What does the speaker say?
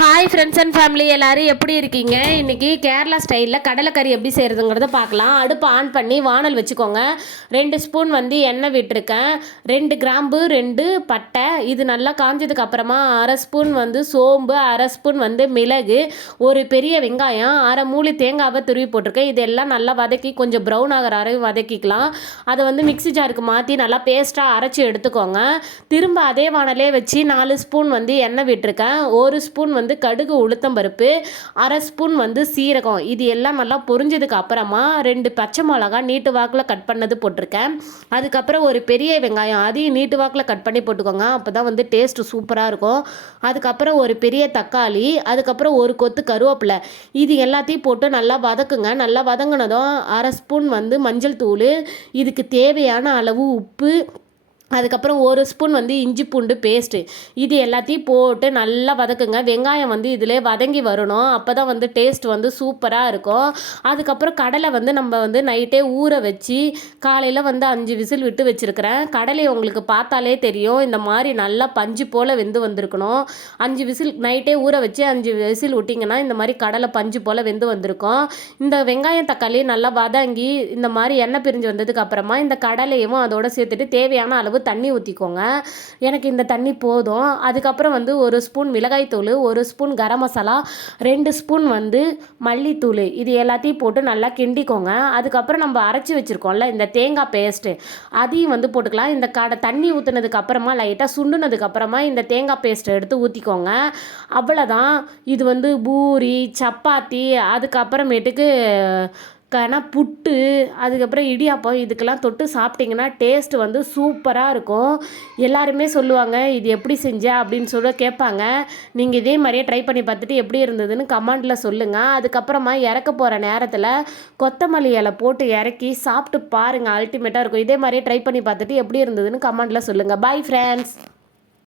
Hi friends and family எல்லாரும் எப்படி இருக்கீங்க? இன்னைக்கு கேரளா ஸ்டைலில் கடலைக்கறி எப்படி செய்கிறதுங்கிறத பார்க்கலாம். அடுப்பு ஆன் பண்ணி வானல் வச்சுக்கோங்க. ரெண்டு ஸ்பூன் வந்து எண்ணெய் விட்டுருக்கேன். ரெண்டு கிராம்பு ரெண்டு பட்டை. இது நல்லா காஞ்சதுக்கு அப்புறமா அரை ஸ்பூன் வந்து சோம்பு அரை ஸ்பூன் வந்து மிளகு ஒரு பெரிய வெங்காயம் அரை மூலி தேங்காவை துருவி போட்டிருக்கேன். இதெல்லாம் நல்லா வதக்கி கொஞ்சம் ப்ரௌன் ஆகிற அரை வதக்கிக்கலாம். அதை வந்து மிக்ஸி ஜாருக்கு மாற்றி நல்லா பேஸ்ட்டாக அரைச்சி எடுத்துக்கோங்க. திரும்ப அதே வானலே வச்சு நாலு ஸ்பூன் வந்து எண்ணெய் விட்டுருக்கேன். ஒரு ஸ்பூன் வந்து வந்து கடுகு உளுத்தம் பருப்பு அரை ஸ்பூன் வந்து சீரகம். இது எல்லாம் நல்லா பொரிஞ்சதுக்கு அப்புறமா ரெண்டு பச்சை மிளகா நீட்டு வாக்கில் கட் பண்ணது போட்டிருக்கேன். அதுக்கப்புறம் ஒரு பெரிய வெங்காயம் அதையும் நீட்டு வாக்கில் கட் பண்ணி போட்டுக்கோங்க. அப்போ தான் வந்து டேஸ்ட்டு சூப்பராக இருக்கும். அதுக்கப்புறம் ஒரு பெரிய தக்காளி அதுக்கப்புறம் ஒரு கொத்து கருவேப்பிலை. இது எல்லாத்தையும் போட்டு நல்லா வதக்குங்க. நல்லா வதங்கினதும் அரை ஸ்பூன் வந்து மஞ்சள் தூள் இதுக்கு தேவையான அளவு உப்பு அதுக்கப்புறம் ஒரு ஸ்பூன் வந்து இஞ்சி பூண்டு பேஸ்ட்டு இது எல்லாத்தையும் போட்டு நல்லா வதக்குங்க. வெங்காயம் வந்து இதில் வதங்கி வரணும். அப்போ தான் வந்து டேஸ்ட் வந்து சூப்பராக இருக்கும். அதுக்கப்புறம் கடலை வந்து நம்ம வந்து நைட்டே ஊற வச்சு காலையில் வந்து அஞ்சு விசில் விட்டு வச்சுருக்கிறேன். கடலை உங்களுக்கு பார்த்தாலே தெரியும். இந்த மாதிரி நல்லா பஞ்சு போல் வெந்து வந்திருக்கணும். அஞ்சு விசில் நைட்டே ஊற வச்சு அஞ்சு விசில் விட்டிங்கன்னா இந்த மாதிரி கடலை பஞ்சு போல் வெந்து வந்திருக்கும். இந்த வெங்காயம் தக்காளி நல்லா வதங்கி இந்த மாதிரி எண்ணெய் பிரிஞ்சு வந்ததுக்கு அப்புறமா இந்த கடலையும் அதோட சேர்த்துட்டு தேவையான அளவு தண்ணி ஊற்றிக்கோங்க எனக்கு இந்த தண்ணி போதும். அதுக்கப்புறம் வந்து ஒரு ஸ்பூன் மிளகாய்த்தூள் ஒரு ஸ்பூன் கரம் மசாலா ரெண்டு ஸ்பூன் வந்து மல்லித்தூள். இது எல்லாத்தையும் போட்டு நல்லா கிண்டிக்கோங்க. அதுக்கப்புறம் நம்ம அரைச்சி வச்சுருக்கோம்ல இந்த தேங்காய் பேஸ்ட்டு அதையும் வந்து போட்டுக்கலாம். இந்த கடை தண்ணி ஊற்றுனதுக்கு அப்புறமா லைட்டாக சுண்டுனதுக்கப்புறமா இந்த தேங்காய் பேஸ்ட்டை எடுத்து ஊற்றிக்கோங்க அவ்வளோதான் இது வந்து பூரி சப்பாத்தி அதுக்கப்புறமேட்டுக்கு கனா புட்டு அதுக்கப்புறம் இடியாப்பம் இதுக்கெல்லாம் தொட்டு சாப்பிட்டிங்கன்னா டேஸ்ட் வந்து சூப்பராக இருக்கும். எல்லாருமே சொல்லுவாங்க இது எப்படி செஞ்ச? அப்படின்னு சொல்ல கேட்பாங்க. நீங்கள் இதே மாதிரியே ட்ரை பண்ணி பார்த்துட்டு எப்படி இருந்ததுன்னு கமெண்டில் சொல்லுங்கள் அதுக்கப்புறமா இறக்க போகிற நேரத்தில் கொத்தமல்லி இலை போட்டு இறக்கி சாப்பிட்டு பாருங்கள் அல்டிமேட்டாக இருக்கும். இதே மாதிரியே ட்ரை பண்ணி பார்த்துட்டு எப்படி இருந்ததுன்னு கமெண்டில் சொல்லுங்கள் பாய் ஃப்ரெண்ட்ஸ்